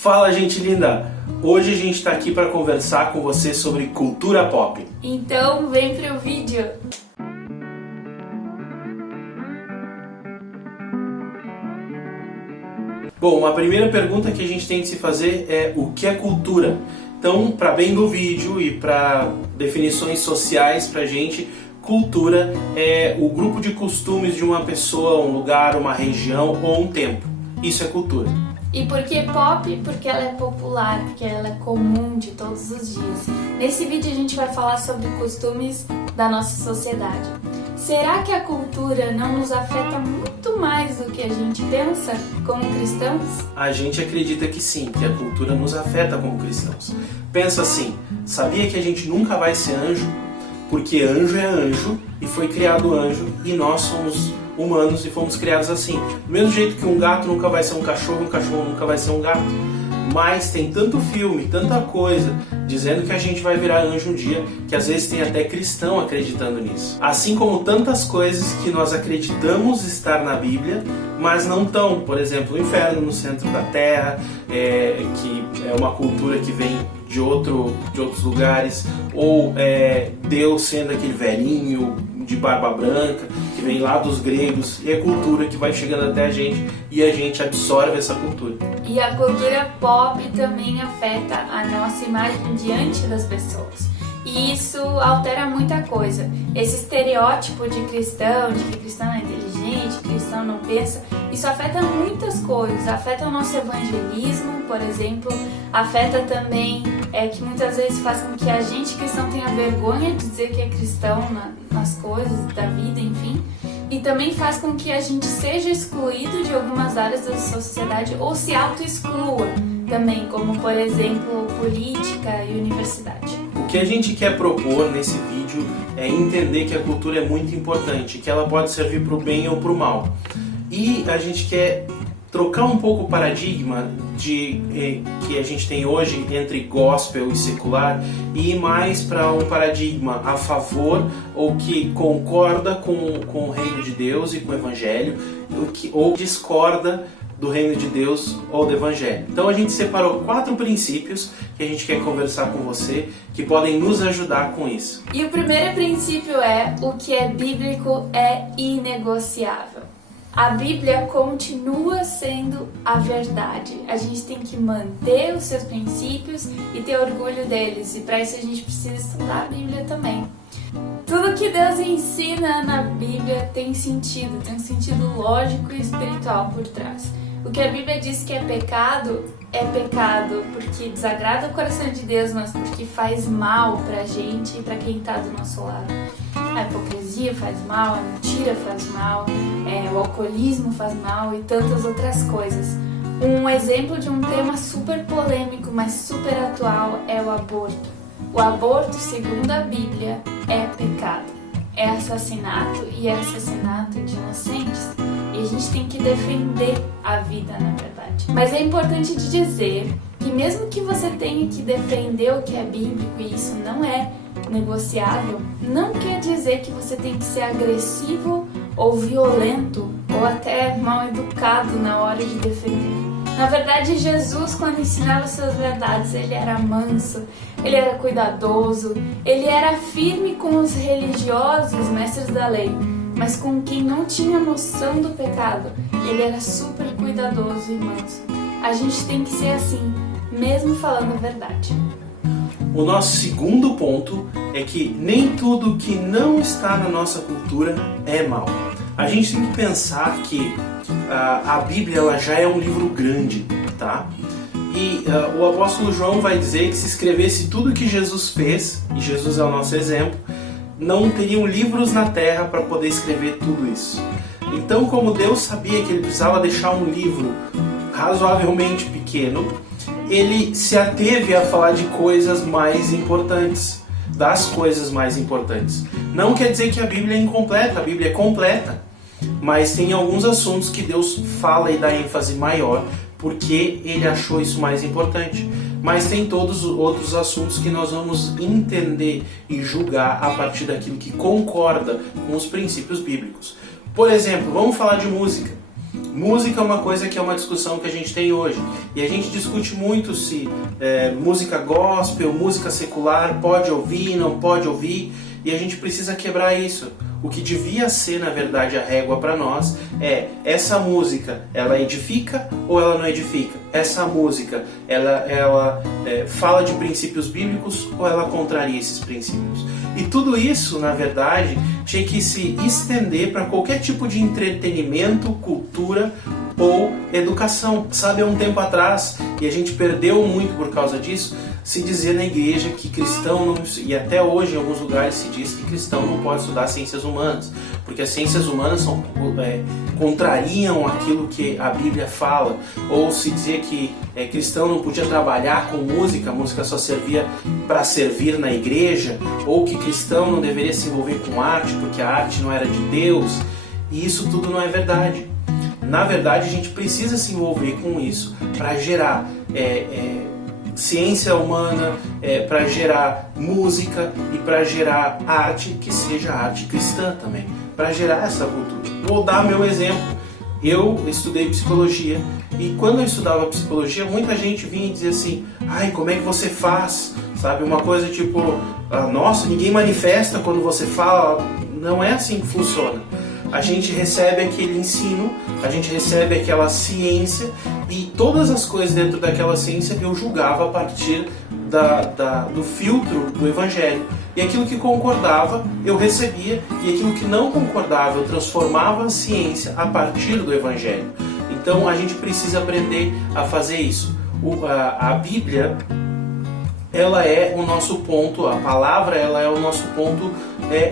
Fala, gente linda! Hoje a gente está aqui para conversar com você sobre cultura pop. Então vem pro vídeo! Bom, a primeira pergunta que a gente tem que se fazer é o que é cultura? Então, para bem do vídeo e para definições sociais pra gente, cultura é o grupo de costumes de uma pessoa, um lugar, uma região ou um tempo. Isso é cultura. E por que pop? Porque ela é popular, porque ela é comum de todos os dias. Nesse vídeo a gente vai falar sobre costumes da nossa sociedade. Será que a cultura não nos afeta muito mais do que a gente pensa como cristãos? A gente acredita que sim, que a cultura nos afeta como cristãos. Pensa assim, sabia que a gente nunca vai ser anjo? Porque anjo é anjo e foi criado anjo e nós somos humanos e fomos criados assim. Do mesmo jeito que um gato nunca vai ser um cachorro nunca vai ser um gato. Mas tem tanto filme, tanta coisa dizendo que a gente vai virar anjo um dia, que às vezes tem até cristão acreditando nisso. Assim como tantas coisas que nós acreditamos estar na Bíblia, mas não estão. Por exemplo, o inferno no centro da terra, que é uma cultura que vem de outros lugares, ou Deus sendo aquele velhinho de barba branca, que vem lá dos gregos, e é cultura que vai chegando até a gente e a gente absorve essa cultura. E a cultura pop também afeta a nossa imagem diante das pessoas. E isso altera muita coisa. Esse estereótipo de que cristão não é inteligente, cristão não pensa, isso afeta muitas coisas. Afeta o nosso evangelismo, por exemplo, afeta também que muitas vezes faz com que a gente cristão tenha vergonha de dizer que é cristão nas coisas da vida, enfim. E também faz com que a gente seja excluído de algumas áreas da sociedade ou se auto-exclua também, como por exemplo política e universidade. O que a gente quer propor nesse vídeo é entender que a cultura é muito importante, que ela pode servir para o bem ou para o mal. E a gente quer trocar um pouco o paradigma que a gente tem hoje entre gospel e secular e ir mais para um paradigma a favor ou que concorda com o reino de Deus e com o evangelho ou discorda do reino de Deus ou do evangelho. Então a gente separou 4 princípios que a gente quer conversar com você, que podem nos ajudar com isso. E o primeiro princípio é: o que é bíblico é inegociável. A Bíblia continua sendo a verdade. A gente tem que manter os seus princípios e ter orgulho deles. E para isso a gente precisa estudar a Bíblia também. Tudo que Deus ensina na Bíblia tem um sentido lógico e espiritual por trás. O que a Bíblia diz que é pecado porque desagrada o coração de Deus, mas porque faz mal pra gente e pra quem tá do nosso lado. A hipocrisia faz mal, a mentira faz mal, o alcoolismo faz mal e tantas outras coisas. Um exemplo de um tema super polêmico, mas super atual é o aborto. O aborto, segundo a Bíblia, é pecado. É assassinato e é assassinato de inocentes. E a gente tem que defender a vida, na verdade. Mas é importante de dizer que mesmo que você tenha que defender o que é bíblico e isso não é negociável, não quer dizer que você tem que ser agressivo ou violento ou até mal educado na hora de defender. Na verdade, Jesus, quando ensinava suas verdades, ele era manso, ele era cuidadoso, ele era firme com os religiosos, mestres da lei, mas com quem não tinha noção do pecado, ele era super cuidadoso e manso. A gente tem que ser assim, mesmo falando a verdade. O nosso segundo ponto é que nem tudo que não está na nossa cultura é mal. A gente tem que pensar que a Bíblia ela já é um livro grande, tá? E o apóstolo João vai dizer que se escrevesse tudo que Jesus fez, e Jesus é o nosso exemplo, não teriam livros na terra para poder escrever tudo isso. Então, como Deus sabia que ele precisava deixar um livro razoavelmente pequeno, ele se ateve a falar de coisas mais importantes, das coisas mais importantes. Não quer dizer que a Bíblia é incompleta, a Bíblia é completa, mas tem alguns assuntos que Deus fala e dá ênfase maior, porque ele achou isso mais importante. Mas tem todos os outros assuntos que nós vamos entender e julgar a partir daquilo que concorda com os princípios bíblicos. Por exemplo, vamos falar de música. Música é uma coisa que é uma discussão que a gente tem hoje. E a gente discute muito se música gospel, música secular, pode ouvir, não pode ouvir. E a gente precisa quebrar isso. O que devia ser, na verdade, a régua para nós é: essa música, ela edifica ou ela não edifica? Essa música, ela fala de princípios bíblicos ou ela contraria esses princípios? E tudo isso, na verdade, tinha que se estender para qualquer tipo de entretenimento, cultura ou educação. Sabe, há um tempo atrás, e a gente perdeu muito por causa disso, se dizia na igreja que cristão não, e até hoje em alguns lugares se diz que cristão não pode estudar ciências humanas, porque as ciências humanas contrariam aquilo que a Bíblia fala, ou se dizia que cristão não podia trabalhar com música, a música só servia para servir na igreja, ou que cristão não deveria se envolver com arte, porque a arte não era de Deus, e isso tudo não é verdade. Na verdade, a gente precisa se envolver com isso para gerar ciência humana, para gerar música e para gerar arte que seja arte cristã também, para gerar essa cultura. Vou dar meu exemplo. Eu estudei psicologia e quando eu estudava psicologia, muita gente vinha e dizia assim: ai, como é que você faz? Sabe, uma coisa tipo, nossa, ninguém manifesta quando você fala. Não é assim que funciona. A gente recebe aquele ensino, a gente recebe aquela ciência e todas as coisas dentro daquela ciência eu julgava a partir do filtro do Evangelho. E aquilo que concordava eu recebia e aquilo que não concordava eu transformava a ciência a partir do Evangelho. Então a gente precisa aprender a fazer isso. A Bíblia, ela é o nosso ponto, a palavra ela é o nosso ponto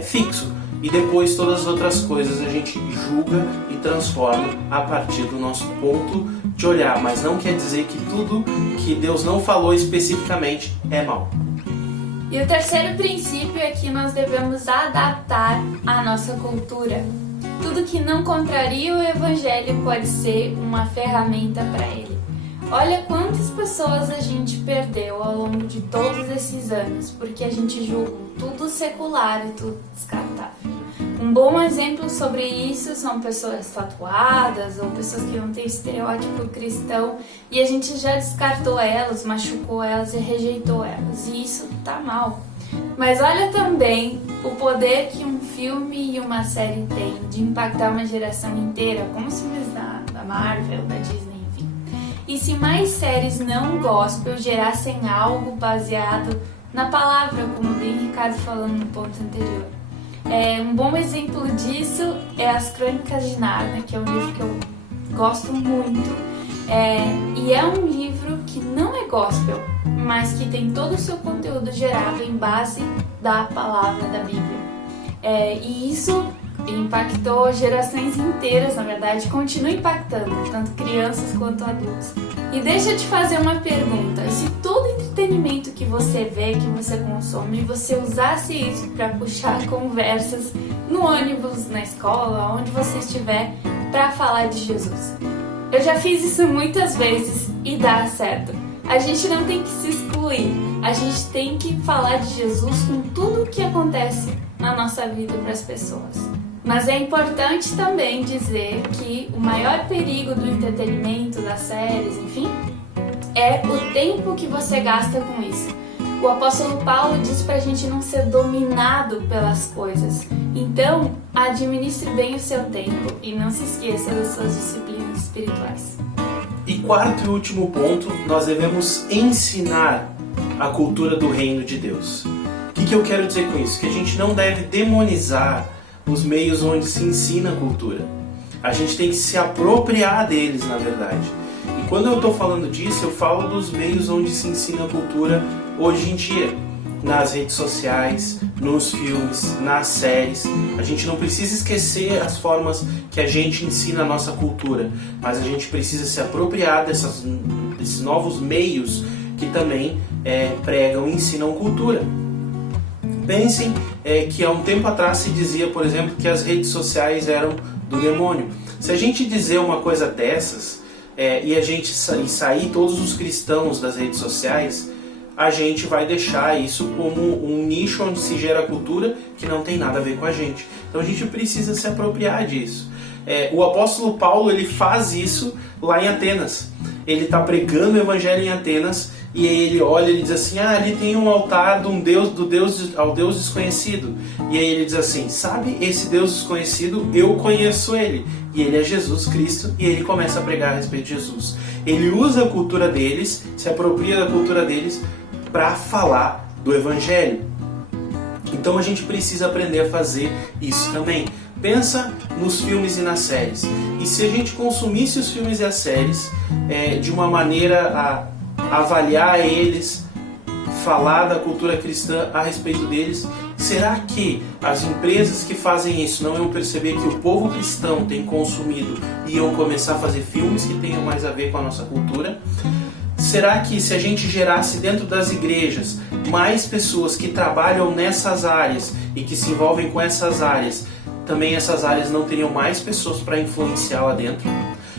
fixo. E depois todas as outras coisas a gente julga e transforma a partir do nosso ponto de olhar. Mas não quer dizer que tudo que Deus não falou especificamente é mal. E o terceiro princípio é que nós devemos adaptar a nossa cultura. Tudo que não contraria o Evangelho pode ser uma ferramenta para ele. Olha quantas pessoas a gente perdeu ao longo de todos esses anos, porque a gente julga tudo secular e tudo descartável. Um bom exemplo sobre isso são pessoas tatuadas ou pessoas que não têm estereótipo cristão e a gente já descartou elas, machucou elas e rejeitou elas, e isso tá mal. Mas olha também o poder que um filme e uma série tem de impactar uma geração inteira, como os filmes da Marvel, da Disney, enfim. E se mais séries não gospel gerassem algo baseado na palavra, como bem Ricardo falando no ponto anterior. Um bom exemplo disso é As Crônicas de Nárnia, que é um livro que eu gosto muito. E é um livro que não é gospel, mas que tem todo o seu conteúdo gerado em base da palavra da Bíblia. E isso impactou gerações inteiras, na verdade, continua impactando, tanto crianças quanto adultos. E deixa eu te fazer uma pergunta: e se todo entretenimento que você vê, que você consome, você usasse isso para puxar conversas no ônibus, na escola, onde você estiver, para falar de Jesus? Eu já fiz isso muitas vezes e dá certo. A gente não tem que se excluir, a gente tem que falar de Jesus com tudo o que acontece na nossa vida para as pessoas. Mas é importante também dizer que o maior perigo do entretenimento, das séries, enfim, é o tempo que você gasta com isso. O apóstolo Paulo diz pra gente não ser dominado pelas coisas. Então, administre bem o seu tempo e não se esqueça das suas disciplinas espirituais. E quarto e último ponto, nós devemos ensinar a cultura do reino de Deus. O que eu quero dizer com isso? Que a gente não deve demonizar os meios onde se ensina a cultura. A gente tem que se apropriar deles, na verdade. E quando eu estou falando disso, eu falo dos meios onde se ensina a cultura hoje em dia. Nas redes sociais, nos filmes, nas séries. A gente não precisa esquecer as formas que a gente ensina a nossa cultura, mas a gente precisa se apropriar desses novos meios que também pregam e ensinam cultura. Pensem que há um tempo atrás se dizia, por exemplo, que as redes sociais eram do demônio. Se a gente dizer uma coisa dessas e a gente sair todos os cristãos das redes sociais, a gente vai deixar isso como um nicho onde se gera cultura que não tem nada a ver com a gente. Então a gente precisa se apropriar disso. O apóstolo Paulo, ele faz isso lá em Atenas. Ele está pregando o evangelho em Atenas e aí ele olha e diz assim, ali tem um altar de ao Deus desconhecido. E aí ele diz assim, sabe, esse Deus desconhecido, eu conheço ele. E ele é Jesus Cristo, e ele começa a pregar a respeito de Jesus. Ele usa a cultura deles, se apropria da cultura deles para falar do evangelho. Então a gente precisa aprender a fazer isso também. Pensa nos filmes e nas séries. E se a gente consumisse os filmes e as séries de uma maneira a avaliar eles, falar da cultura cristã a respeito deles, será que as empresas que fazem isso não iam perceber que o povo cristão tem consumido e iam começar a fazer filmes que tenham mais a ver com a nossa cultura? Será que se a gente gerasse dentro das igrejas mais pessoas que trabalham nessas áreas e que se envolvem com essas áreas, também essas áreas não teriam mais pessoas para influenciar lá dentro?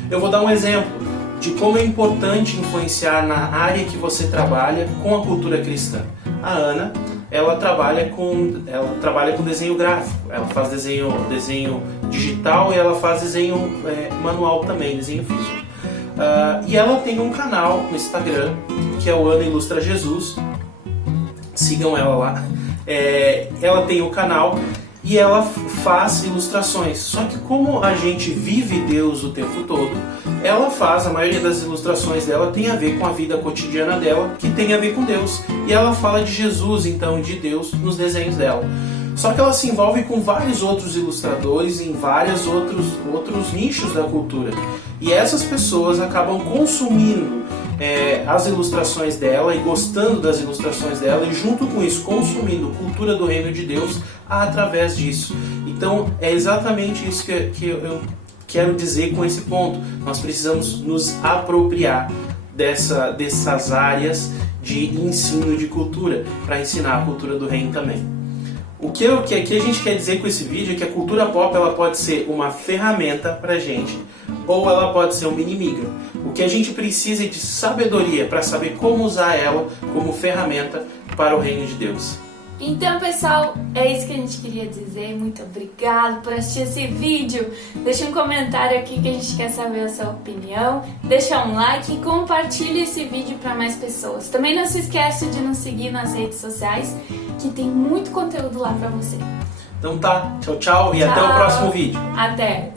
Eu vou dar um exemplo de como é importante influenciar na área que você trabalha com a cultura cristã. A Ana, ela trabalha com desenho gráfico, ela faz desenho digital e ela faz desenho manual também, desenho físico. E ela tem um canal no Instagram, que é o Ana Ilustra Jesus. Sigam ela lá. Ela tem o canal e ela faz ilustrações. Só que como a gente vive Deus o tempo todo, a maioria das ilustrações dela tem a ver com a vida cotidiana dela, que tem a ver com Deus. E ela fala de Jesus, então, de Deus nos desenhos dela. Só que ela se envolve com vários outros ilustradores em vários outros nichos da cultura. E essas pessoas acabam consumindo as ilustrações dela e gostando das ilustrações dela e junto com isso consumindo cultura do reino de Deus através disso. Então é exatamente isso que eu quero dizer com esse ponto. Nós precisamos nos apropriar dessas áreas de ensino de cultura para ensinar a cultura do reino também. O que a gente quer dizer com esse vídeo é que a cultura pop ela pode ser uma ferramenta pra gente ou ela pode ser uma inimiga. O que a gente precisa é de sabedoria para saber como usar ela como ferramenta para o reino de Deus. Então, pessoal, é isso que a gente queria dizer. Muito obrigado por assistir esse vídeo. Deixa um comentário aqui que a gente quer saber a sua opinião. Deixa um like e compartilhe esse vídeo para mais pessoas. Também não se esqueça de nos seguir nas redes sociais, que tem muito conteúdo lá para você. Então tá, tchau, tchau e até o próximo vídeo. Até!